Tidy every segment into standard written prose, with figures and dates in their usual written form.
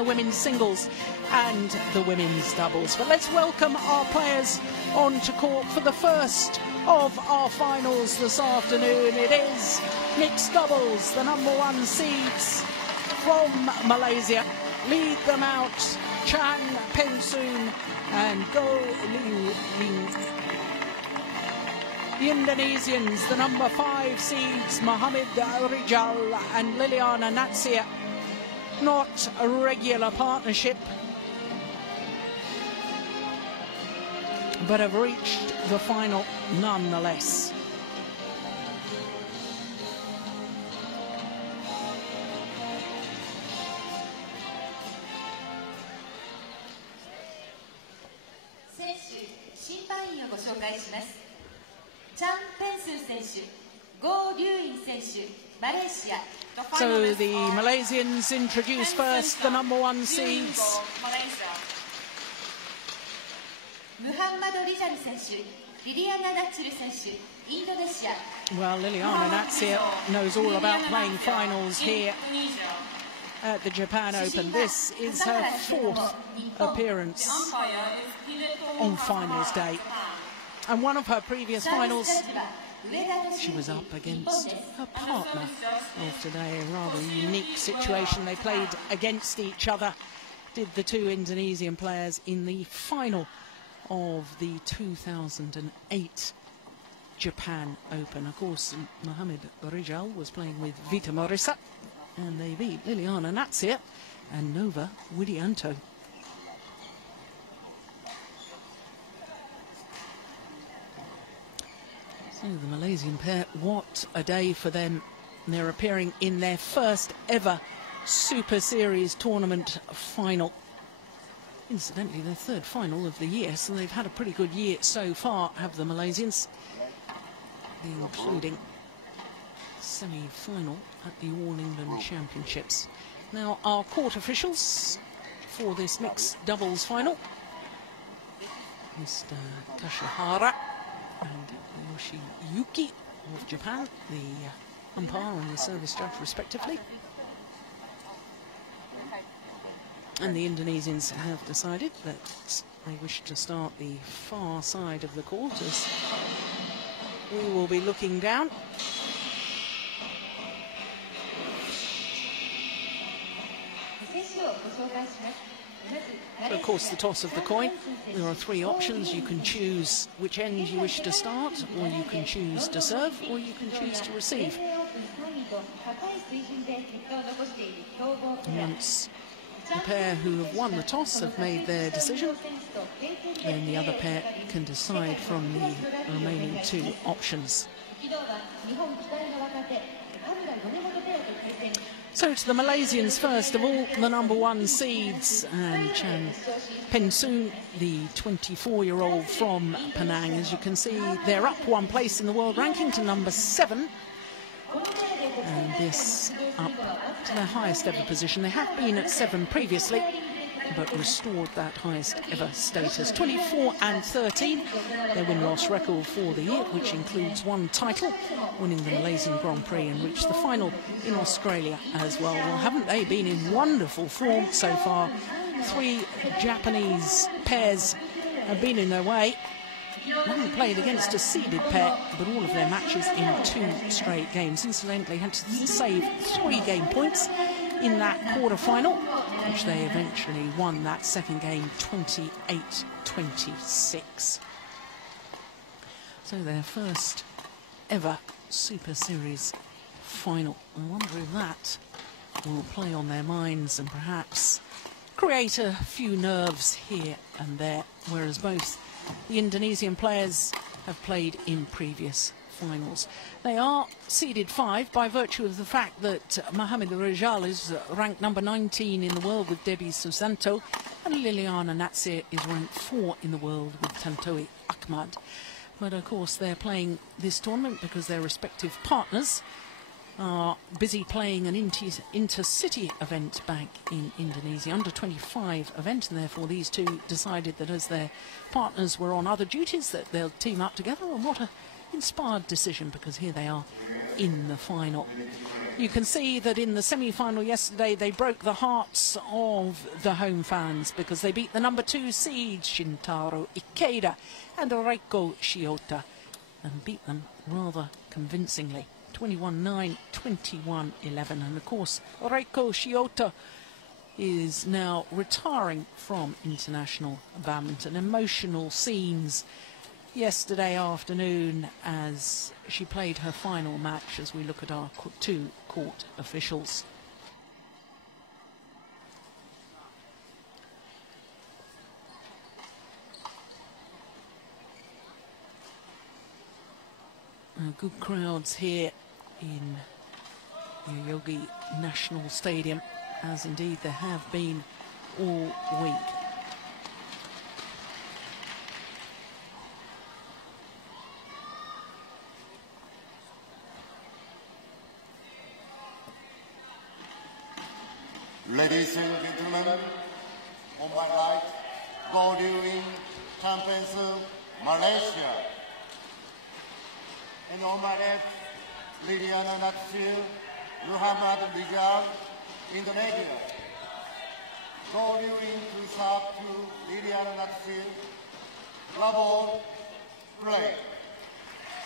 the women's singles and the women's doubles. But let's welcome our players onto court for the first of our finals this afternoon. It is mixed doubles. The #1 seeds from Malaysia lead them out. Chan Peng and Goh Liu Ying. The Indonesians, the #5 seeds, Mohammed Rijal and Liliyana Natsir. Not a regular partnership, but have reached the final nonetheless. So the Malaysians introduce first the #1 seeds. Well, Liliyana Natsir knows all about playing finals here at the Japan Open. This is her 4th appearance on finals day. And one of her previous finals, she was up against her partner of today. A rather unique situation. They played against each other, did the two Indonesian players in the final of the 2008 Japan Open. Of course, Mohammed Rijal was playing with Vita Morissa, and they beat Liliyana Natsir and Nova Widianto. So the Malaysian pair, what a day for them. They're appearing in their first ever Super Series tournament final. Incidentally, their 3rd final of the year, so they've had a pretty good year so far, have the Malaysians, including semi-final at the All England Championships. Now, our court officials for this mixed doubles final, Mr. Kashihara and Yoshiyuki of Japan, the umpire and the service judge respectively. And the Indonesians have decided that they wish to start the far side of the court, as we will be looking down. But of course, the toss of the coin. There are 3 options. You can choose which end you wish to start, or you can choose to serve, or you can choose to receive. Once the pair who have won the toss have made their decision, then the other pair can decide from the remaining 2 options. So to the Malaysians first of all, the #1 seeds, and Chan Peng, the 24-year-old from Penang. As you can see, they're up 1 place in the world ranking to #7. And this up to their highest ever position. They have been at 7 previously, but restored that highest ever status. 24 and 13, their win-loss record for the year, which includes 1 title, winning the Malaysian Grand Prix, and reached the final in Australia as well. Well, haven't they been in wonderful form so far? 3 Japanese pairs have been in their way. They haven't played against a seeded pair, but all of their matches in 2 straight games. Incidentally, had to save 3 game points in that quarter-final, which they eventually won that 2nd game 28-26. So their first ever Super Series final. I wonder if that will play on their minds and perhaps create a few nerves here and there, whereas both the Indonesian players have played in previous finals. They are seeded 5 by virtue of the fact that Mohammed Rijal is ranked #19 in the world with Debbie Susanto, and Liliyana Natsir is ranked 4 in the world with Tantowi Ahmad. But of course they're playing this tournament because their respective partners are busy playing an intercity event back in Indonesia, under-25 event, and therefore these 2 decided that as their partners were on other duties that they'll team up together. And what a inspired decision, because here they are in the final. You can see that in the semi-final yesterday, they broke the hearts of the home fans because they beat the number 2 seed, Shintaro Ikeda, and Reiko Shiota, and beat them rather convincingly. 21-9, 21-11. And of course, Reiko Shiota is now retiring from international badminton. Emotional scenes yesterday afternoon as she played her final match, as we look at our 2 court officials. Good crowds here in Yoyogi National Stadium, as indeed there have been all week. Ladies and gentlemen, on my right, Goh Liu Ying, champions Malaysia. And on my left, Liliyana Natsir, Rijal, Indonesia. Goh Liu Ying to serve to Liliyana Natsir. Love all, play.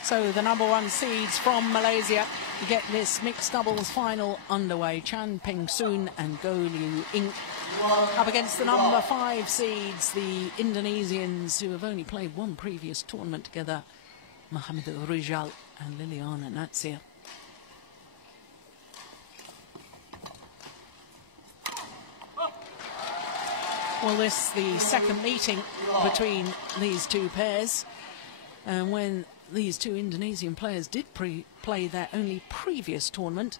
So the number 1 seeds from Malaysia get this mixed doubles final underway. Peng and Goh Liu Ying up against the number 5 seeds, the Indonesians, who have only played 1 previous tournament together, Mohammed Rijal and Liliyana Natsir. Well, this is the second meeting between these 2 pairs, and when these 2 Indonesian players did play their only previous tournament,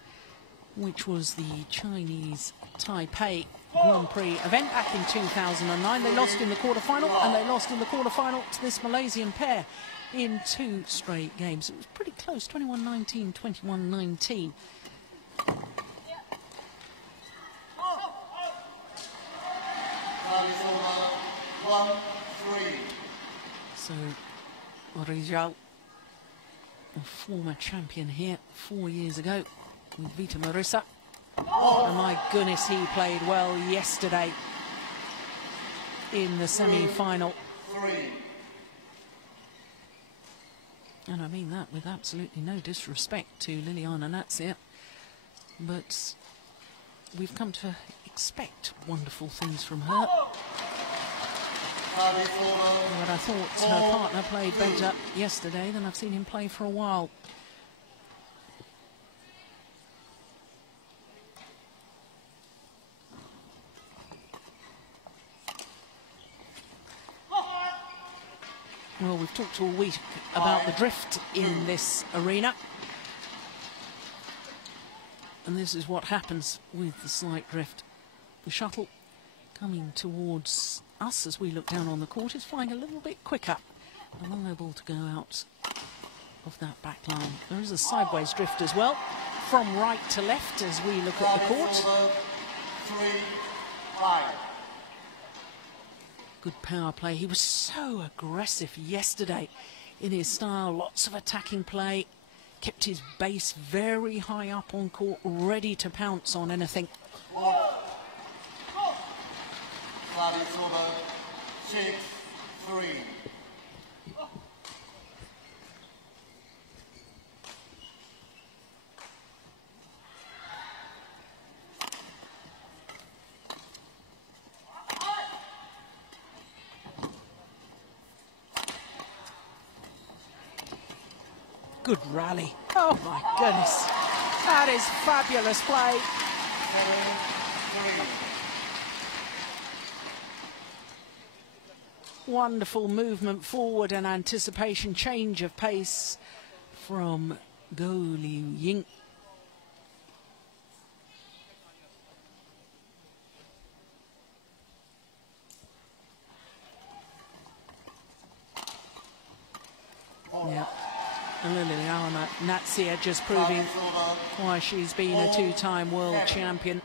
which was the Chinese Taipei Grand Prix event back in 2009. They lost in the quarterfinal, and they lost in the quarterfinal to this Malaysian pair in 2 straight games. It was pretty close, 21-19, 21-19. So, Rijal, a former champion here 4 years ago with Vita Marissa. And my goodness, he played well yesterday in the semi-final. And I mean that with absolutely no disrespect to Liliyana Natsir, but we've come to expect wonderful things from her. But I thought her partner played better yesterday than I've seen him play for a while. Well, we've talked all week about the drift in this arena. And this is what happens with the slight drift. The shuttle coming towards us as we look down on the court is flying a little bit quicker and unable to go out of that back line. There is a sideways drift as well, from right to left as we look at the court. Good power play. He was so aggressive yesterday in his style. Lots of attacking play. Kept his base very high up on court, ready to pounce on anything. Service over 6-3. Good rally. Oh my goodness. That is fabulous play. 7-3. Wonderful movement forward and anticipation, change of pace from Goh Liu Ying. Yeah. And Liliyana Natsir just proving why she's been a 2-time world champion.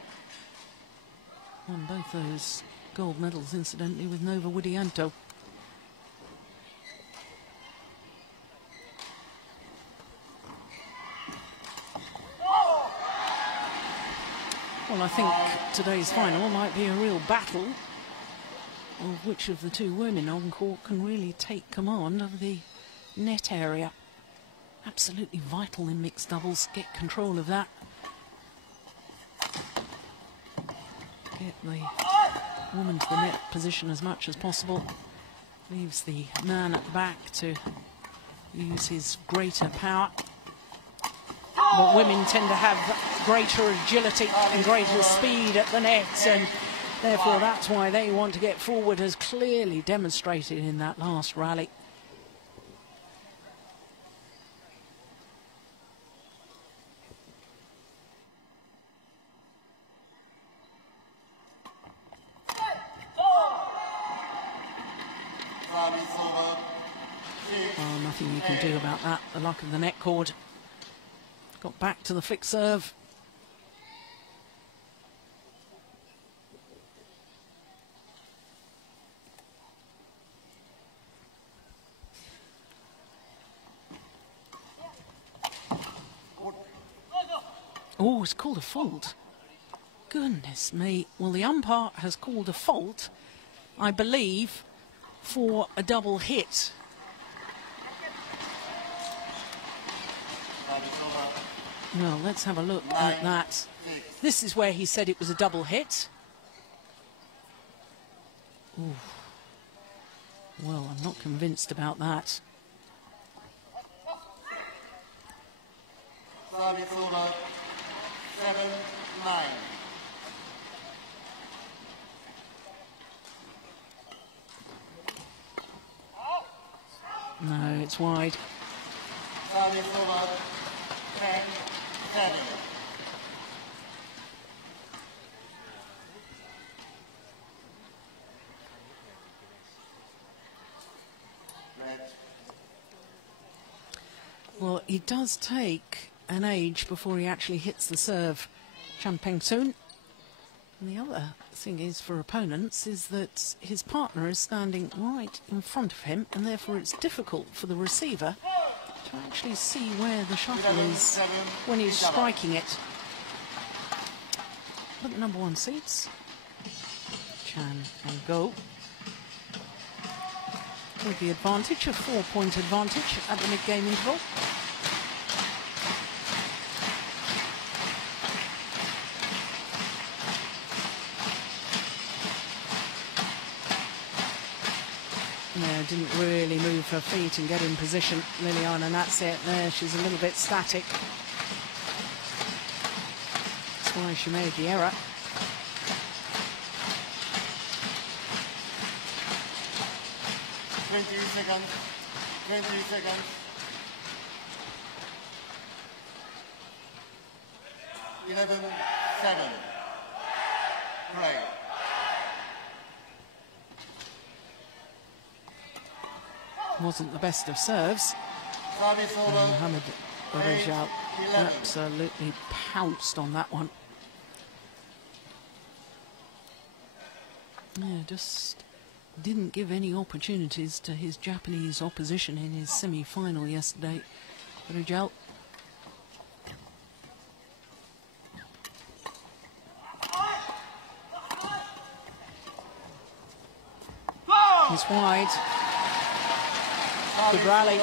Won both those gold medals, incidentally, with Nova Widianto. Well, I think today's final might be a real battle of which of the two women on court can really take command of the net area. Absolutely vital in mixed doubles, get control of that. Get the woman to the net position as much as possible. Leaves the man at the back to use his greater power. But women tend to have greater agility and greater speed at the net, and therefore that's why they want to get forward, as clearly demonstrated in that last rally. Oh, nothing you can do about that. The luck of the net cord. Got back to the fixed serve. Oh, it's called a fault. Goodness me. Well, the umpire has called a fault, I believe, for a double hit. Well, let's have a look at that. This is where he said it was a double hit. Ooh. Well, I'm not convinced about that. Service over 7-9. No, it's wide. Service over 10-7. Well, it does take an age before he actually hits the serve, Peng. And the other thing is, for opponents, is that his partner is standing right in front of him, and therefore it's difficult for the receiver to actually see where the shuttle is when he's striking it. But the number one seeds, Chan and Goh, with the advantage, a 4-point advantage at the mid-game interval. Yeah, didn't really move her feet and get in position. Liliyana Natsir there, she's a little bit static. That's why she made the error. Seconds. 20 seconds. 11-7. Play. Wasn't the best of serves. Mohamed Rijal absolutely pounced on that one. Yeah, just didn't give any opportunities to his Japanese opposition in his semi-final yesterday. Rijal. He's wide. Good rally.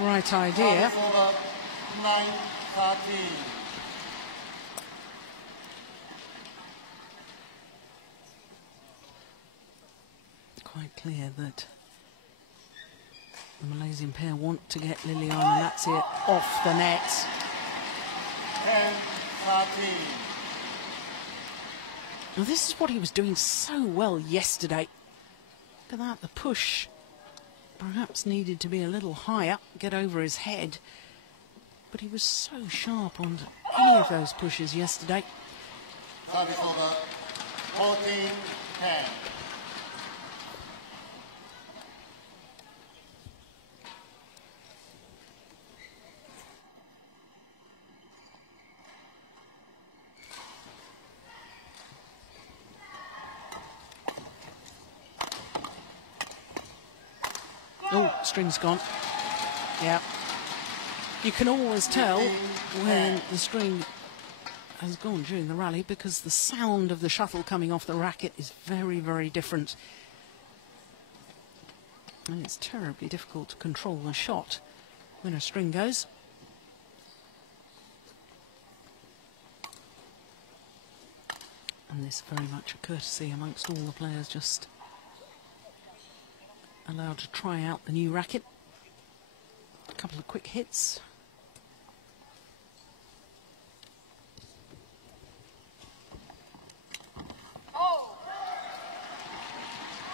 Right idea. 9-13. Quite clear that the Malaysian pair want to get Liliyana Natsir off the net. 10-13. Now, this is what he was doing so well yesterday. Look at that, the push perhaps needed to be a little higher, get over his head. but he was so sharp on any of those pushes yesterday. Service over. 14-10. Oh, string's gone. Yeah. You can always tell when the string has gone during the rally because the sound of the shuttle coming off the racket is very, very different. And it's terribly difficult to control the shot when a string goes. And this very much a courtesy amongst all the players, just allowed to try out the new racket. A couple of quick hits.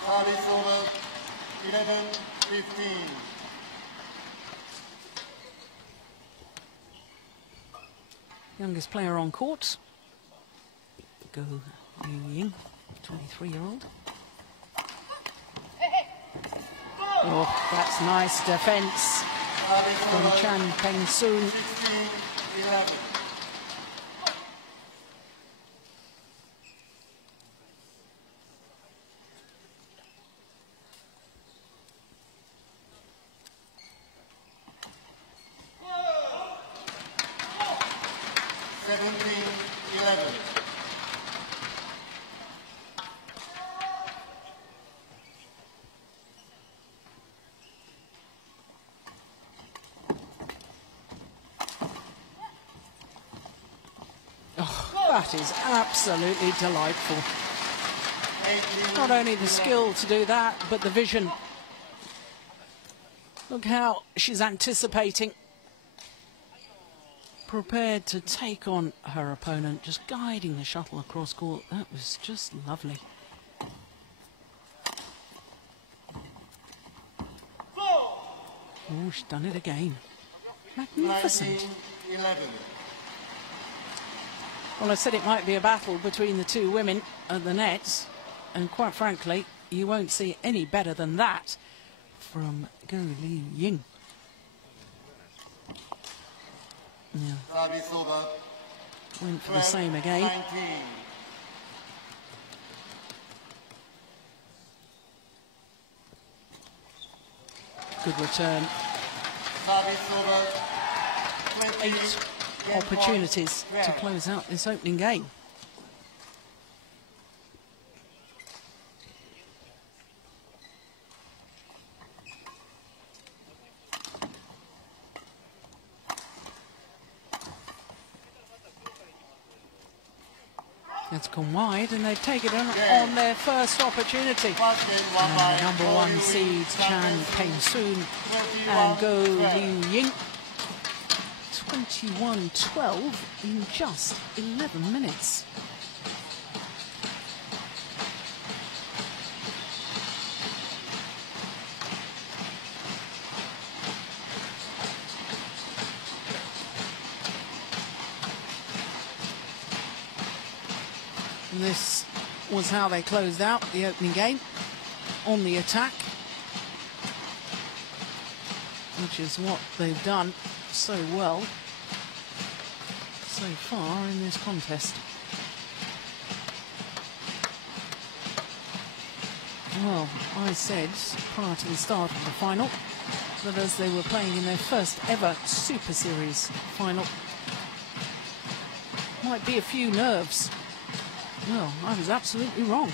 Service over. 11-15. Youngest player on court, Goh Liu Ying, 23-year-old. Oh, that's nice defence from Chan Peng Soon. 16-11. That is absolutely delightful. Not only the skill to do that, but the vision. Look how she's anticipating. Prepared to take on her opponent, just guiding the shuttle across court. That was just lovely. Oh, she's done it again. Magnificent. 19-11. Well, I said it might be a battle between the two women at the nets, and quite frankly, you won't see any better than that from Goh Liu Ying. Yeah. Service over. Went for the same again. 19. Good return. Service over. 20. 8 opportunities to close out this opening game. It's gone wide and they've taken it on their first opportunity. And the number 1 seeds Chan Peng Soon and Goh Liu Ying. 21-12 in just 11 minutes. And this was how they closed out the opening game, on the attack, which is what they've done so well so far in this contest. Well, I said prior to the start of the final that as they were playing in their first ever Super Series final, might be a few nerves. Well, I was absolutely wrong.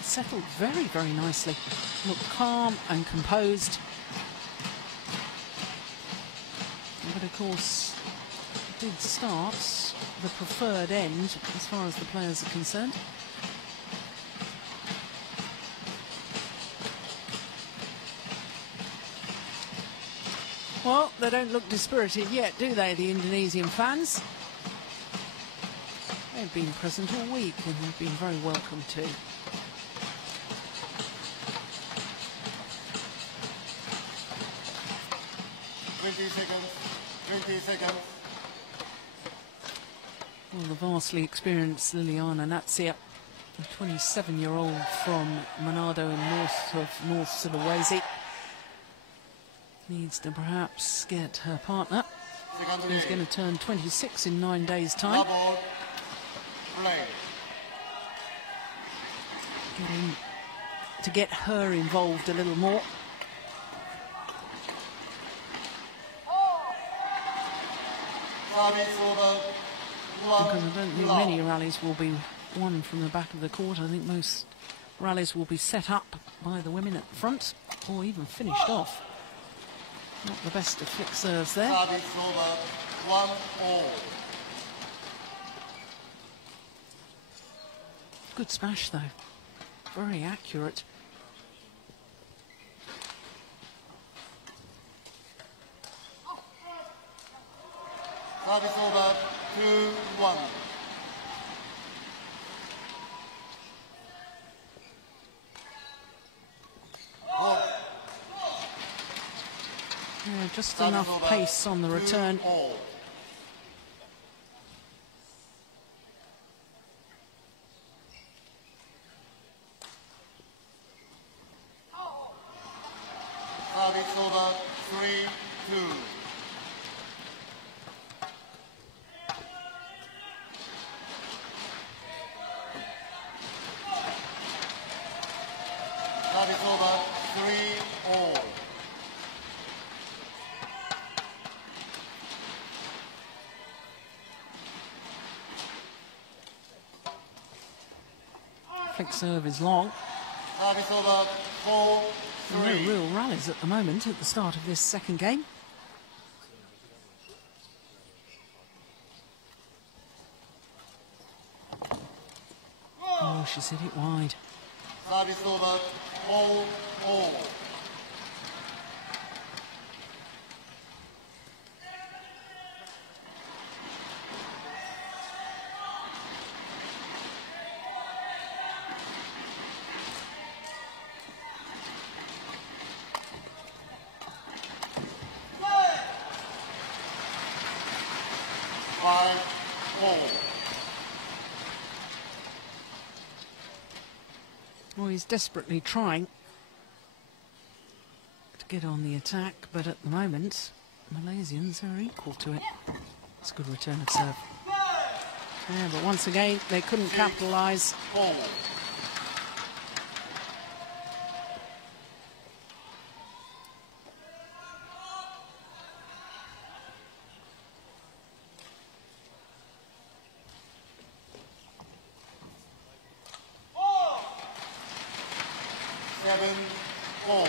Settled very, very nicely. Looked calm and composed. But of course, did start the preferred end as far as the players are concerned. Well, they don't look dispirited yet, do they, the Indonesian fans? They've been present all week and they've been very welcome too. 20 seconds. 20 seconds. Well, the vastly experienced Liliyana Natsir, a 27-year-old from Manado in North Sulawesi, needs to perhaps get her partner, who's going to turn 26 in 9 days' time. Double play. To get her involved a little more. Service over. Because I don't think many rallies will be won from the back of the court. I think most rallies will be set up by the women at the front, or even finished off. Not the best of flick serves there. Service over. 1-all. Good smash though. Very accurate. Service over. 2-1. Yeah, just enough pace on the return. 2-all. Service over. 3-2. Service over. 3-all. Flick serve is long. Service over. 4-3. No real rallies at the moment at the start of this second game. Oh, she's hit it wide. Service over. 4-all. Well, he's desperately trying to get on the attack, but at the moment, Malaysians are equal to it. It's a good return of serve. Yeah, but once again, they couldn't capitalise. 7-4.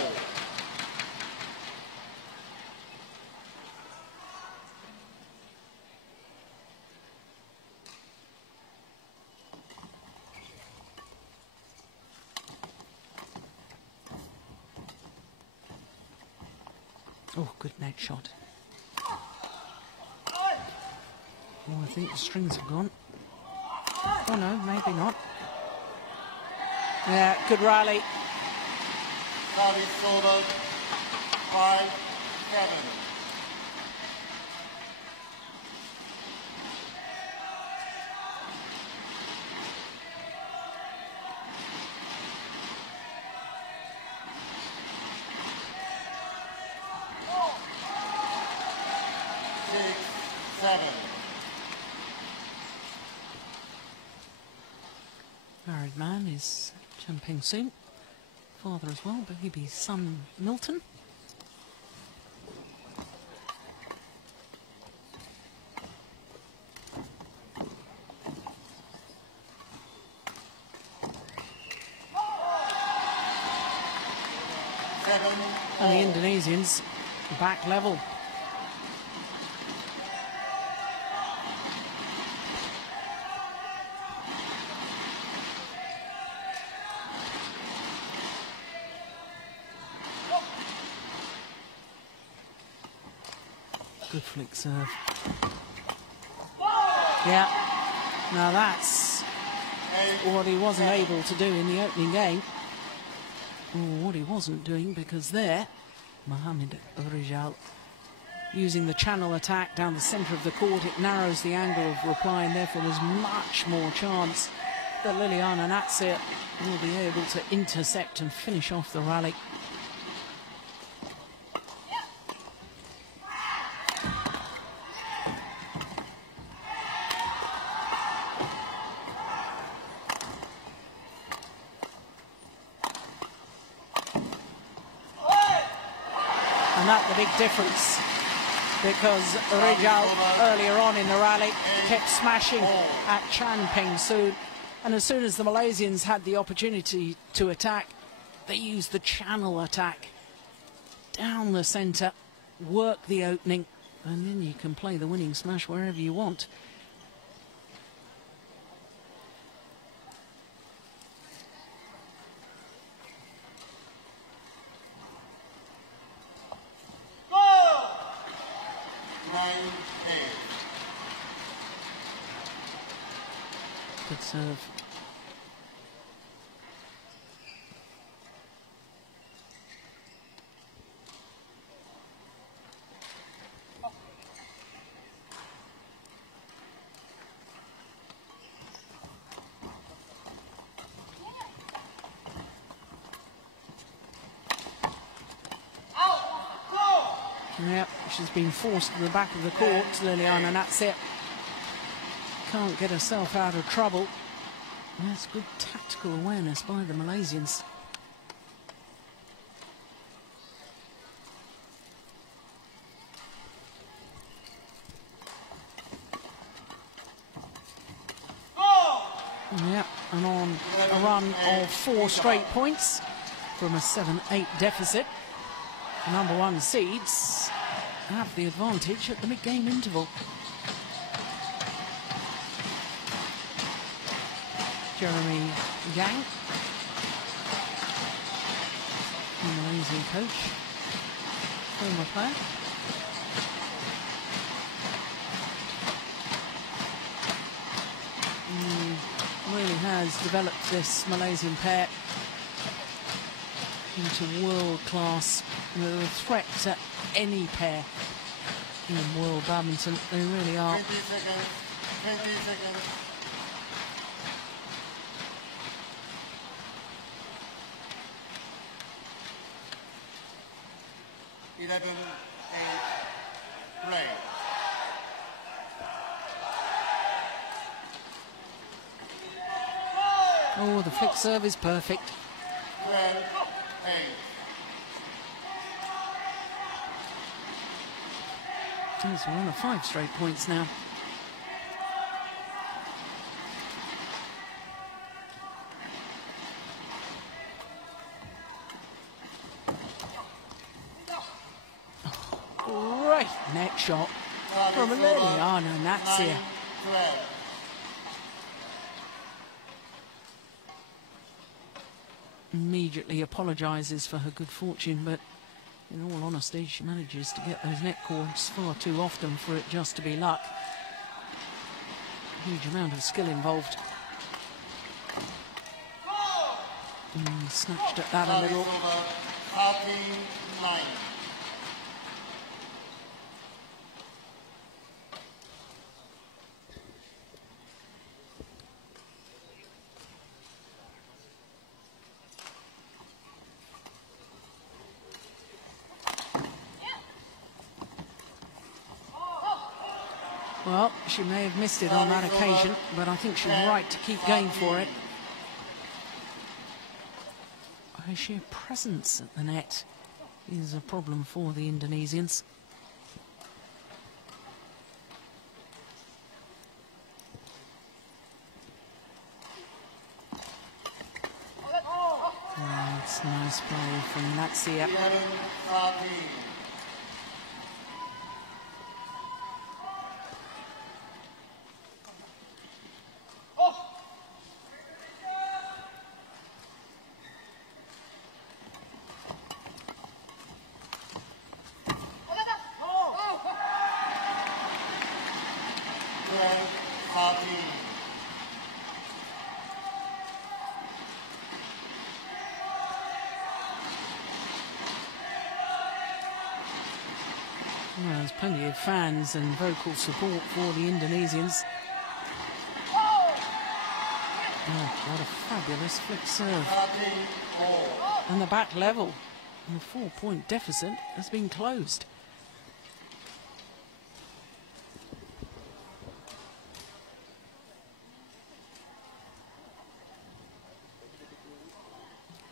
Oh, good net shot. Oh, I think the strings have gone. Oh no, maybe not. Yeah, good rally. Service over. 5-7. Married man is Peng soon. Father as well, baby's son Milton. And the Indonesians back level. Good flick serve. Yeah. Now that's what he wasn't able to do in the opening game. Or what he wasn't doing, because there, Mohammed Rijal using the channel attack down the centre of the court. It narrows the angle of reply, and therefore there's much more chance that Liliyana Natsir will be able to intercept and finish off the rally. And that's the big difference, because Rijal earlier on in the rally kept smashing at Peng. And as soon as the Malaysians had the opportunity to attack, they used the channel attack down the centre, work the opening, and then you can play the winning smash wherever you want. Good serve. Yep, she's been forced to the back of the court, Liliyana Natsir. Can't get herself out of trouble. That's good tactical awareness by the Malaysians. Yep, and on a run of 4 straight points from a 7-8 deficit. The number 1 seeds have the advantage at the mid-game interval. Jeremy Yang, Malaysian coach, former player. Really has developed this Malaysian pair into world class, with a threat to any pair in world badminton. They really are. 20 seconds. 20 seconds. Play. Oh, the flick serve is perfect. 12-8. It's one of 5 straight points now. Great net shot from Liliyana Natsir. 9-12. Immediately apologises for her good fortune, but in all honesty, she manages to get those net cords far too often for it just to be luck. Huge amount of skill involved. Snatched at that a little. 13-9. Well, she may have missed it on that occasion, but I think she was right to keep going for it. Her sheer presence at the net is a problem for the Indonesians. Oh, it's nice play from Natsir. 11-13. Well, there's plenty of fans and vocal support for the Indonesians. Oh, what a fabulous flick serve. And the back level, the 4-point deficit has been closed.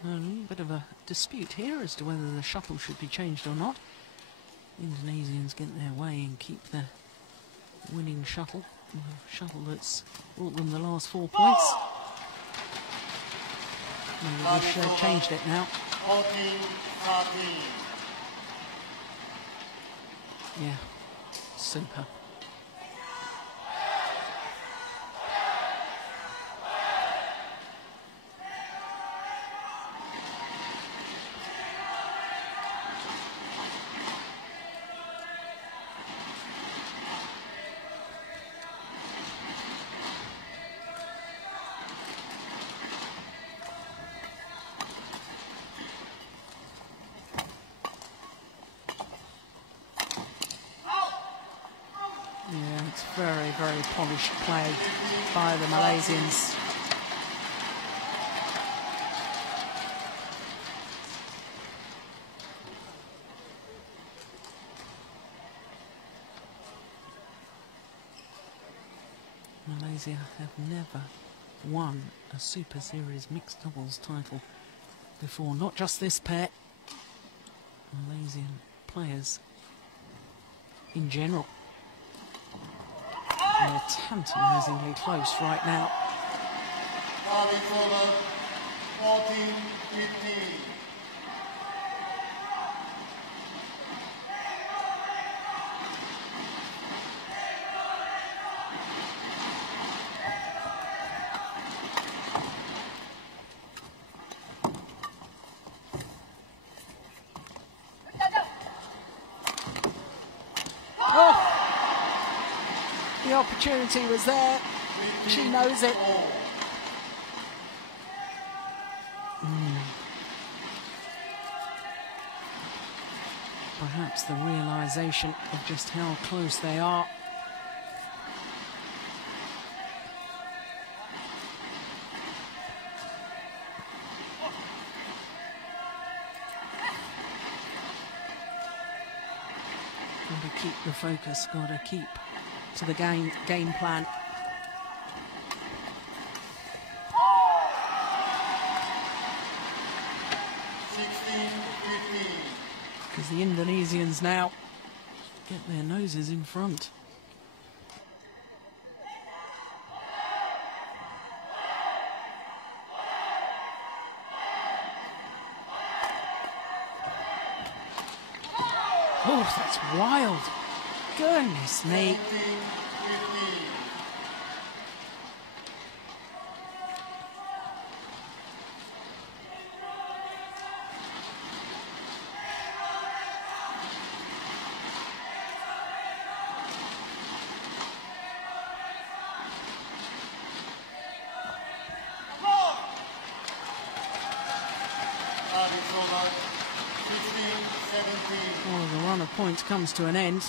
A little bit of a dispute here as to whether the shuttle should be changed or not. Indonesians get their way and keep the winning shuttle, the shuttle that's brought them the last 4 points. Maybe we should have changed it now. Yeah, super. Very, very polished play by the Malaysians. Malaysia have never won a Super Series mixed doubles title before, not just this pair, Malaysian players in general. They're tantalisingly close right now. 14-15. The opportunity was there. She knows it. Perhaps the realisation of just how close they are. Got to keep the focus, got to keep to the game plan. Because the Indonesians now get their noses in front. Oh, that's wild. Goodness me. Well, the run of points comes to an end.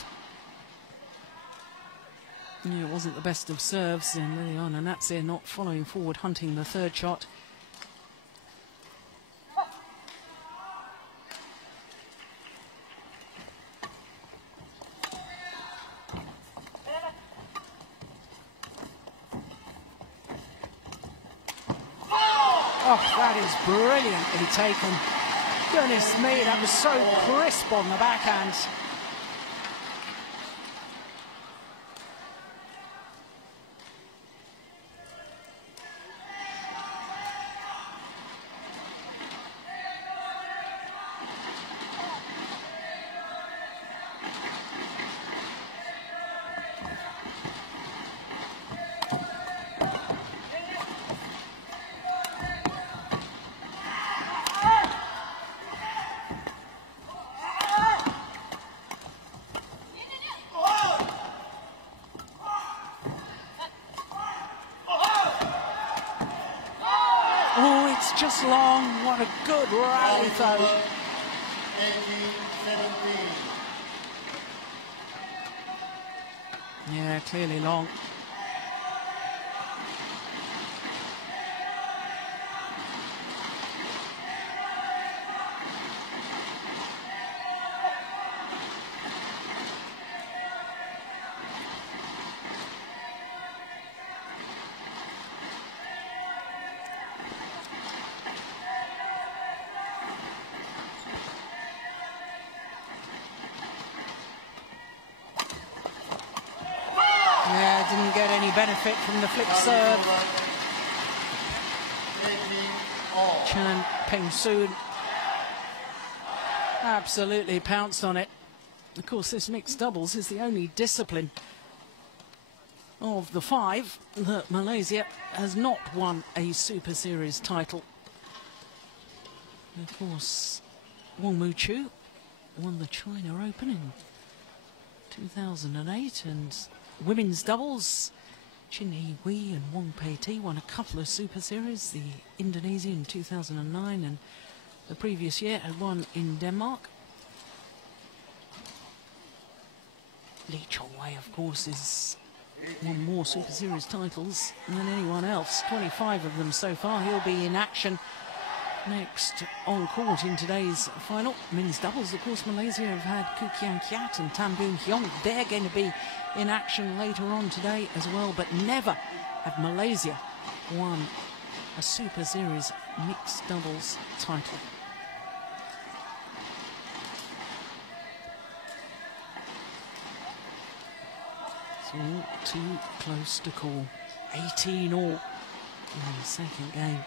Yeah, it wasn't the best of serves, and Liliyana Natsir not following forward, hunting the third shot. Oh, that is brilliantly taken. Goodness me, that was so crisp on the backhand. Just long, what a good rally though. 18-17. Yeah, clearly long. Yeah, didn't get any benefit from the flick serve. Peng absolutely pounced on it. Of course, this mixed doubles is the only discipline of the 5 that Malaysia has not won a Super Series title. Of course, Wong Mu Chu won the China Open in 2008, and women's doubles, Chin Hee Wee and Wong Pei Ti won a couple of Super Series, the Indonesian in 2009 and the previous year had won in Denmark. Lee Chong-wei, of course, has won more Super Series titles than anyone else, 25 of them so far. He'll be in action next on court in today's final. Men's doubles, of course, Malaysia have had Koo Kian Kiat and Tam Boon Hyung. They're going to be in action later on today as well, but never have Malaysia won a Super Series mixed doubles title. It's all too close to call. 18 all in the second game.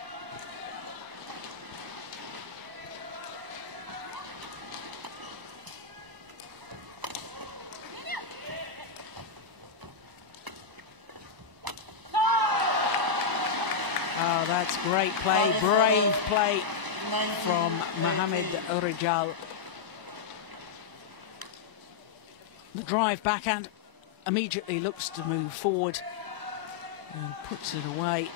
Oh, that's great play, brave play from Mohamed Rijal. The drive backhand immediately looks to move forward and puts it away.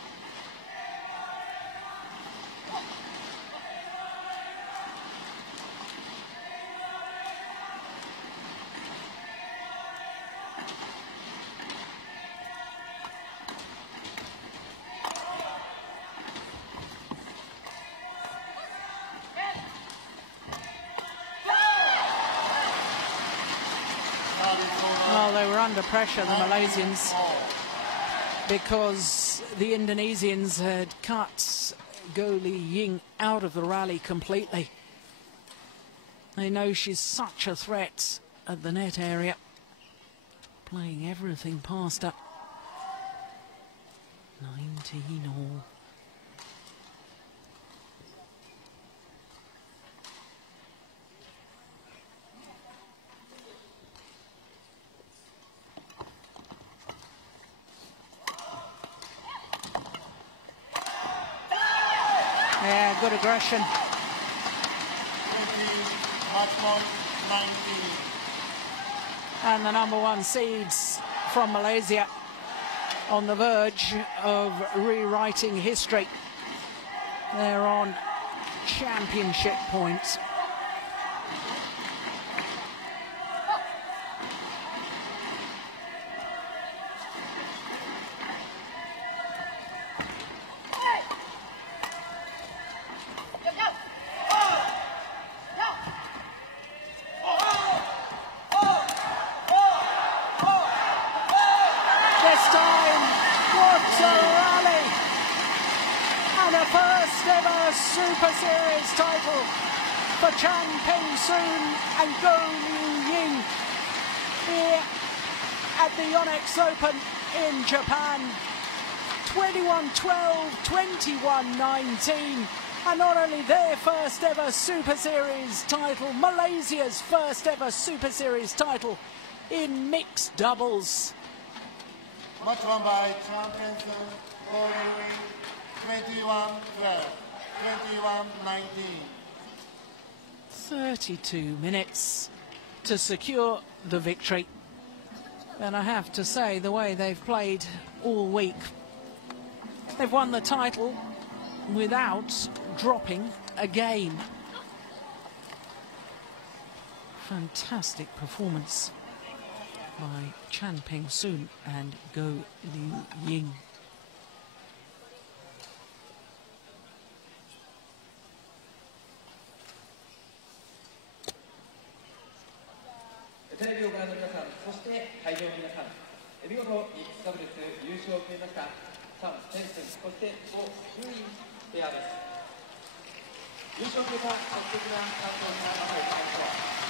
Well, they were under pressure, the Malaysians, because the Indonesians had cut Goh Liu Ying out of the rally completely. They know she's such a threat at the net area, playing everything past her. 19 all. Yeah, good aggression. 20, match point 19. And the #1 seeds from Malaysia on the verge of rewriting history. They're on championship points. Super Series title for Peng and Goh Liu Ying here at the Yonex Open in Japan. 21-12, 21-19, and not only their first ever Super Series title, Malaysia's first ever Super Series title in mixed doubles. Match won by Peng Goh Liu Ying, 21-12. 21-19. 32 minutes to secure the victory. And I have to say, the way they've played all week, they've won the title without dropping a game. Fantastic performance by Peng and Goh Liu Ying. テレビをご覧の皆さん、そして会場の皆さん、見事ミックスダブルス優勝を決めましたチャン・ペンスン、そしてゴ・リュウインペアです。優勝を決めた即席な感想を皆様でいただきましょう。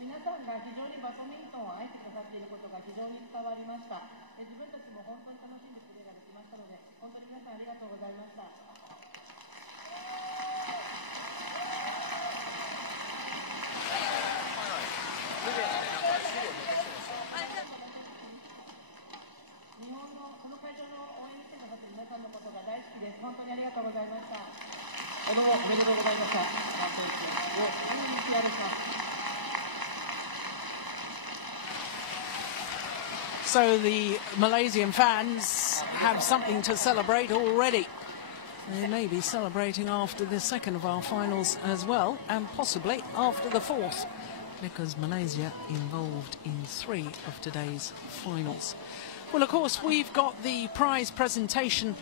皆さんが非常にバドミントンを愛してくださっていることが非常に伝わりました。自分たちも本当に楽しんでプレーができましたので、本当に皆さんありがとうございました。日本のこの会場の応援に来てくださっている皆さんのことが大好きです。本当にありがとうございました。どうもおめでとうございました。関東地をいい日でした。 So the Malaysian fans have something to celebrate already. They may be celebrating after the second of our finals as well, and possibly after the fourth, because Malaysia involved in 3 of today's finals. Well, of course, we've got the prize presentation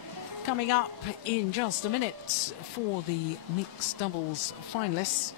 coming up in just a minute for the mixed doubles finalists.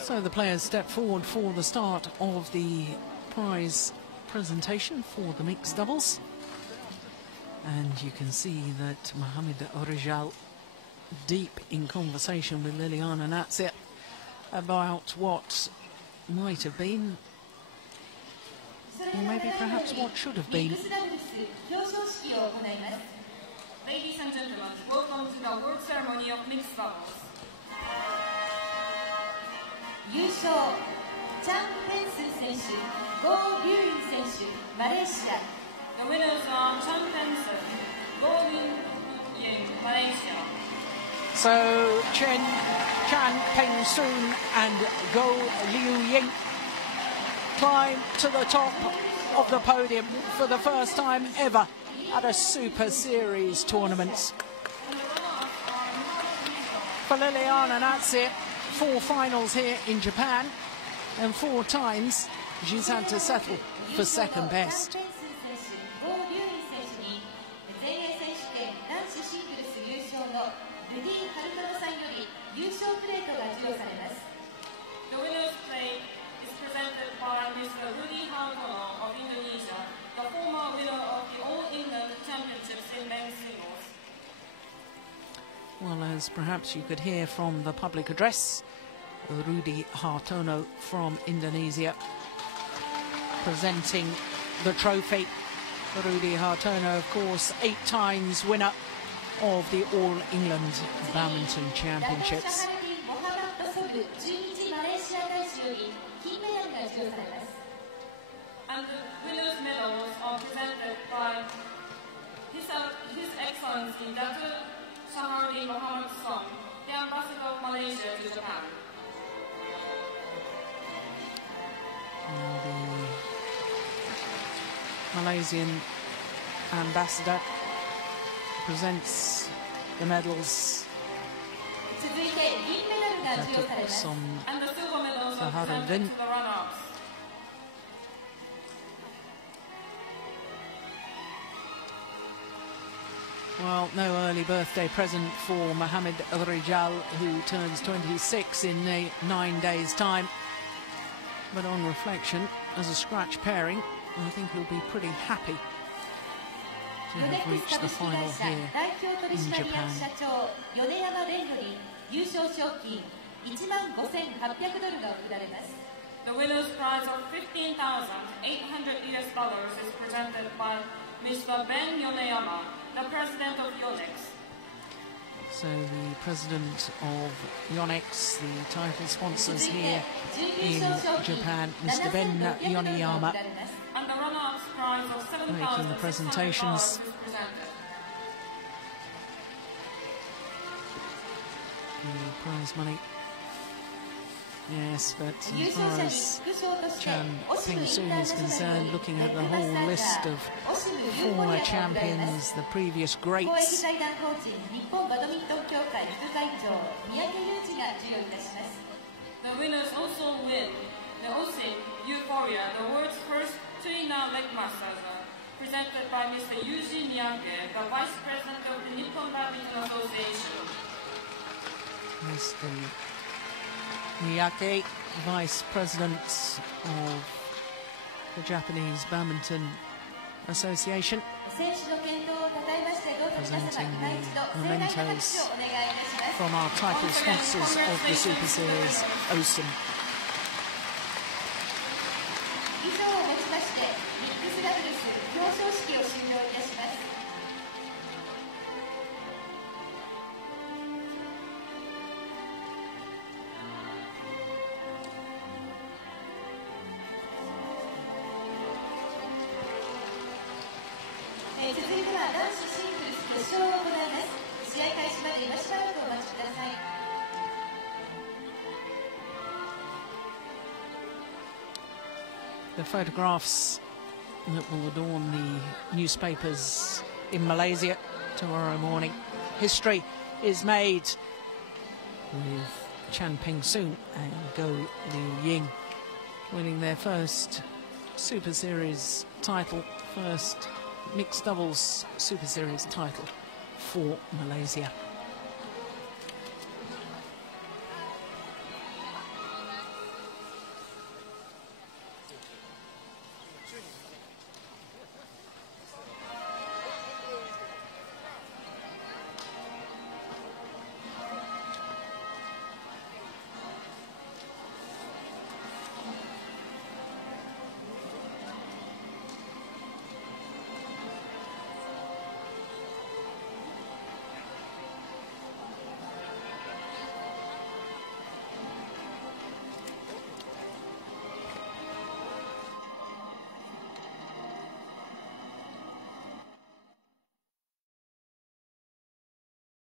So the players step forward for the start of the prize presentation for the mixed doubles. And you can see that Mohammed Rijal deep in conversation with Liliyana Natsir about what might have been, or maybe perhaps what should have been. Ladies and gentlemen, welcome to the award ceremony of mixed doubles. 優勝、チャン・ペンスン選手、ゴー・リュウイン選手、マレーシア。The winners are Chan Peng-sun, Goh Liu Ying, Malaysia. So Chan Peng-sun and Goh Liu Ying climb to the top of the podium for the first time ever at a Super Series tournament. For Liliyana Natsir, 4 finals here in Japan, and 4 times she's had to settle for second best. The winner's plate is presented by Mr. Rijal Liliyana of Indonesia, the former winner of the All England Championships in men's singles. Well, as perhaps you could hear from the public address, Rudi Hartono from Indonesia presenting the trophy. Rudi Hartono, of course, 8 times winner of the All England Badminton Championships. And the winners' medals are presented by His Excellency Dr. Shahrudi Mohammed Son, the Ambassador of Malaysia to Japan. The Malaysian ambassador presents the medals. Datuk Som And the silver medals are Saharudin. presented to the runners. Well, no early birthday present for Mohammed Rijal, who turns 26 in 9 days' time. But on reflection, as a scratch pairing, I think he'll be pretty happy to have reached the final here in Japan. The winner's prize of $15,800 is presented by Mr. Peng the president of Yonex. So the president of Yonex, the title sponsors here in Japan, Mr. Ben Yoneyama, And the runner-up's prize of making the presentations. $7,600 is presented. The prize money. Yes, but as far as Peng is concerned, looking at the whole list of former champions, the previous greats, The winners also win the Osin Euphoria, the world's first two-in-one leg massage, presented by Mr. Yuji Miyake, the vice president of the Nippon Badminton Association. Mr. Miyake, vice president of the Japanese Badminton Association, presenting the mementos from our title sponsors of the Super Series, Osin. The photographs that will adorn the newspapers in Malaysia tomorrow morning. History is made with Peng and Goh Liu Ying winning their first Super Series title, first mixed doubles Super Series title for Malaysia.